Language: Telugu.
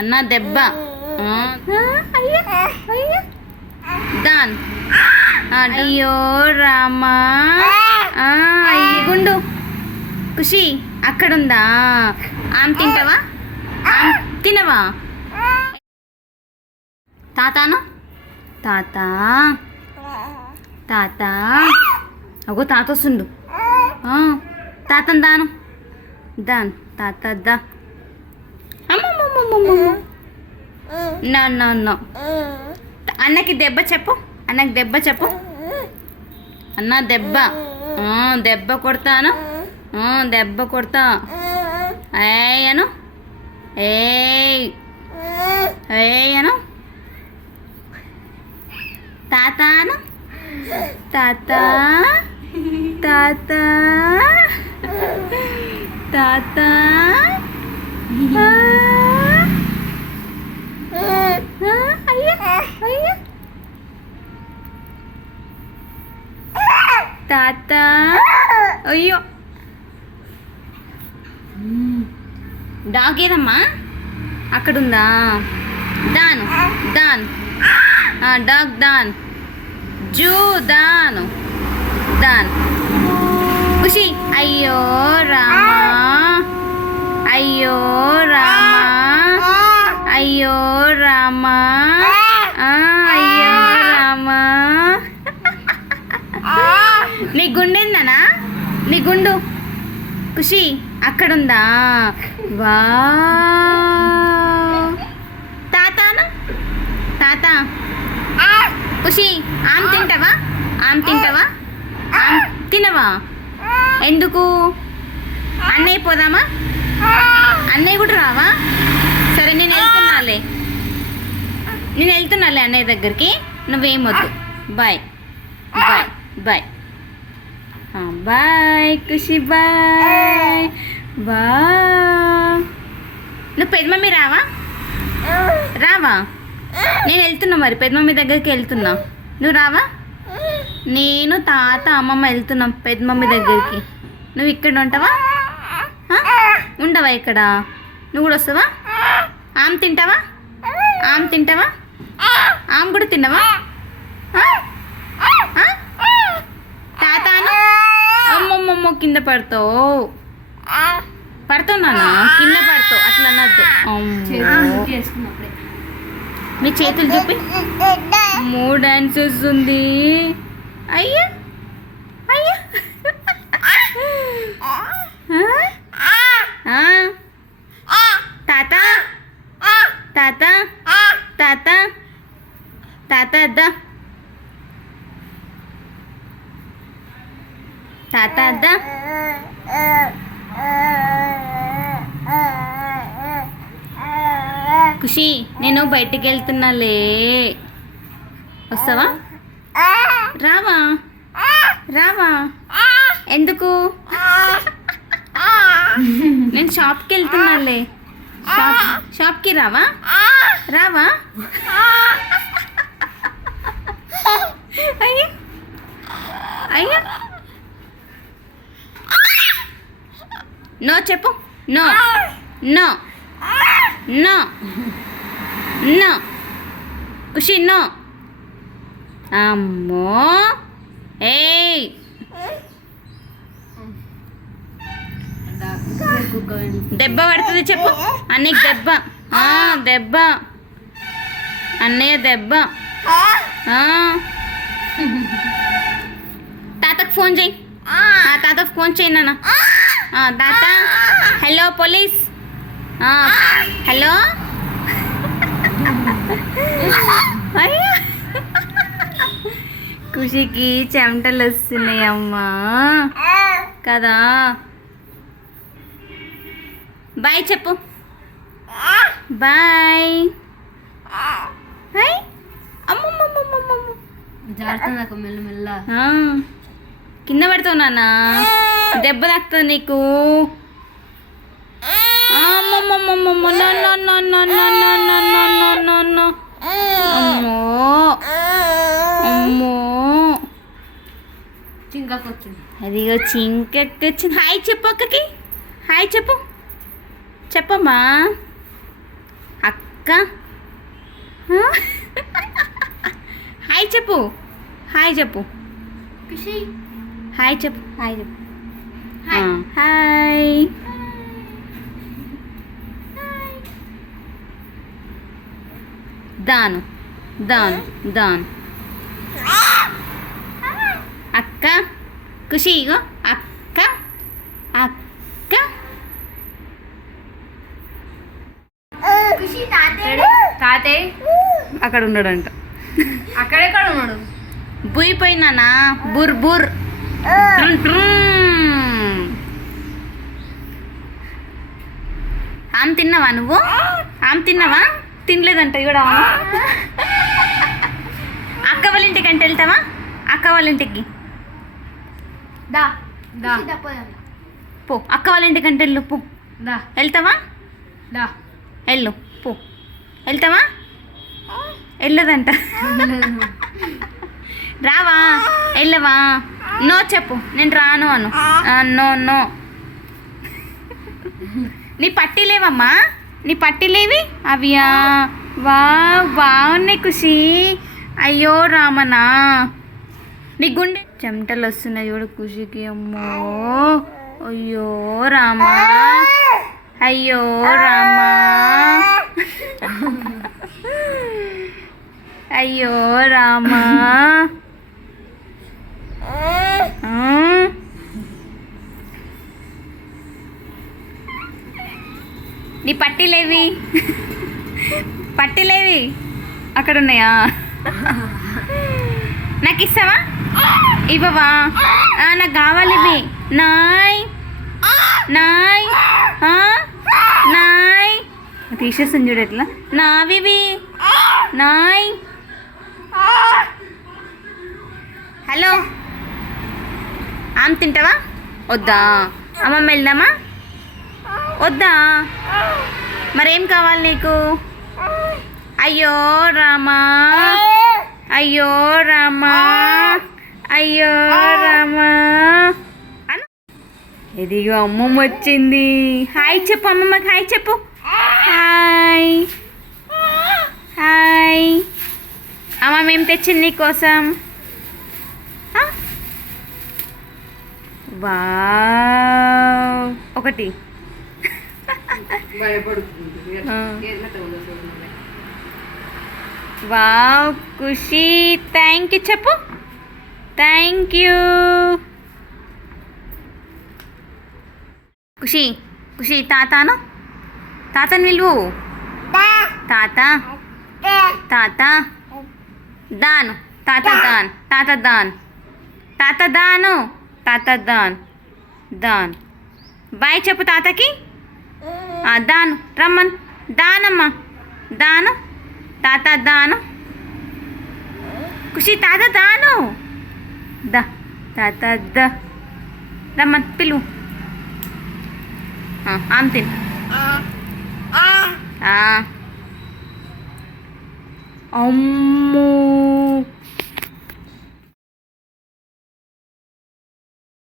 అన్న దెబ్బ. దాన్. అయ్యో రామా. గుండు ఖుషి అక్కడుందా? ఆమె తింటావా? తినవా? తాతాను తాత తాత అగో తాత వస్తుండు. తాతను దాను దాన్ తాత దా. నో అన్నకి దెబ్బ చెప్పు. అన్నకి దెబ్బ చెప్పు. అన్న దెబ్బ. దెబ్బ కొడతాను. దెబ్బ కొడతా. ఏయ్ అను. ఏయ్ అను. తాతాను తాత తాత తాత. తాత అయ్యో డాగ్ ఏదమ్మా? అక్కడుందా? దాను దాన్. డాగ్ దాన్. జూ దాను దాన్. ఖుషి అయ్యో రామా. అయ్యో రామా. అయ్యో రామా. అయ్యో రామా. నీ గుండెందనా? నీ గుండు ఖుషి అక్కడుందా? వా తాతాను తాత ఖుషి ఆమె తింటావా? ఆమె తింటావా? తినవా? ఎందుకు? అన్నయ్య పోదామా? అన్నయ్య కూడా రావా? సరే నేను వెళ్తున్నాలే. అన్నయ్య దగ్గరికి. నువ్వేమొద్దు. Bye bye bye. Bye Khushi bye. బా నువ్వు పెద్ద మమ్మీ రావా? నేను వెళ్తున్నా మరి పెద్ద మమ్మీ దగ్గరికి వెళ్తున్నా. నువ్వు రావా? నేను తాత అమ్మమ్మ వెళ్తున్నాం పెద్ద మమ్మీ దగ్గరికి. నువ్వు ఇక్కడ ఉంటావా? ఉండవా ఇక్కడ? నువ్వు కూడా వస్తావా? ఆమె తింటావా? ఆమె కూడా తిన్నావా? తాతాను అమ్మమ్మమ్మ కింద పడతావు. నాన్న కింద పడతావు. అట్లా అనద్దు. మీ చేతులు చూపి. 3 డాన్సెస్ ఉంది. అయ్యా అయ్యా. తాత తాత తాత తాత అద్దా. తాత అద్దా. ఖుషి నేను బయటికి వెళ్తున్నాలే. వస్తావా? రావా? ఎందుకు? నేను షాప్కి వెళ్తున్నాలే. షాప్కి రావా? అయ్యా అయ్యా. నో చెప్పు. నో నో నో నో ఖుషి నో. అమ్మో ఏయ్ దెబ్బ పడుతుంది చెప్పు. అన్నయ్య దెబ్బ. దెబ్బ అన్నయ్య దెబ్బ. తాతకు ఫోన్ చేయి. తాతకు ఫోన్ చేయి నాన్న. తాత హలో పోలీస్. హలో ఖుషికి చెమటలు వస్తున్నాయి అమ్మా కదా. బాయ్ చెప్పు. బాయ్. జాగ్రత్త మెల్లమెల్ల. కింద పడతావు నాన్న. దెబ్బ తాకుతుంది నీకు. అదిగో చింకకి వచ్చింది. హాయ్ చెప్పు అక్కకి. హాయ్ చెప్పు. చెప్పమ్మా. అక్క హాయ్ చెప్పు, హాయ్ చెప్పు, ఖుషి హాయ్ చెప్పు, హాయ్ చెప్పు. హాయ్. హాయ్. దాను దాను దాను అక్క ఖుషి ఇగో అక్క అక్క. ఖుషి తాతయ్య తాతయ్య అక్కడ ఉన్నాడంట. అక్కడెక్కడ ఉన్నాడు? బుయిపోయినానా బుర్ బుర్. ఆమె తిన్నావా నువ్వు? ఆమె తిన్నావా? తినలేదంట కూడా. అక్క వాళ్ళ ఇంటికి అంటే వెళ్తావా? అక్క వాళ్ళ ఇంటికి దా దా పో. అక్క వాళ్ళ ఇంటికి అంటే వెళ్ళు పో. దా వెళ్తావా? దా వెళ్ళు పో. వెళ్తావా? వెళ్ళదంట. రావా? వెళ్ళవా? నో చెప్పు, నేను రాను అను. No no. నీ పట్టీలేవమ్మా? నీ పట్టీలేవి? అవియా? వా బాగున్నాయి ఖుషి. అయ్యో రామనా, నీ గుండె చెమటలు వస్తున్నాయి చూడు ఖుషికి. అమ్మో అయ్యో రామా, అయ్యో రామా, అయ్యో రామా. నీ పట్టీలేవి? పట్టీలేవి? అక్కడ ఉన్నాయా? నాకు ఇస్తావా? ఇవ్వవా? నాకు కావాలి ఇవి. నాయ్ నాయ్ నాయ్ తీసేస్తుంది చూడు ఎట్లా. నావివి నాయ్. హలో, ఆమె తింటావా? వద్దా? అమ్మమ్మ వెళ్దామా? వద్దా? మరేం కావాలి నీకు? అయ్యో రామా, అయ్యో రామా, అయ్యో రామా. ఇదిగో అమ్మమ్మ వచ్చింది. హాయ్ చెప్పు అమ్మమ్మకి, హాయ్ చెప్పు. Hi hi. అమ్మమ్మ ఏం తెచ్చింది నీకోసం? వావ్, ఒకటి. వావ్ ఖుషి, థ్యాంక్ యూ చెప్పు. థ్యాంక్ యూ ఖుషి. ఖుషి తాతాను, తాతను నిలువు. తాత తాత దాను, తాత దాన్, తాత దాన్, తాత దాను, తాత దాన్ దాన్. బాయ్ చెప్పు తాతకి. దాను రమ్మన్. దానమ్మా దాను, తాత దాను. ఖుషి తాత దాను. ద తాత ద రమ్మన్ పిలువు. ఆమె తిను. అమ్మో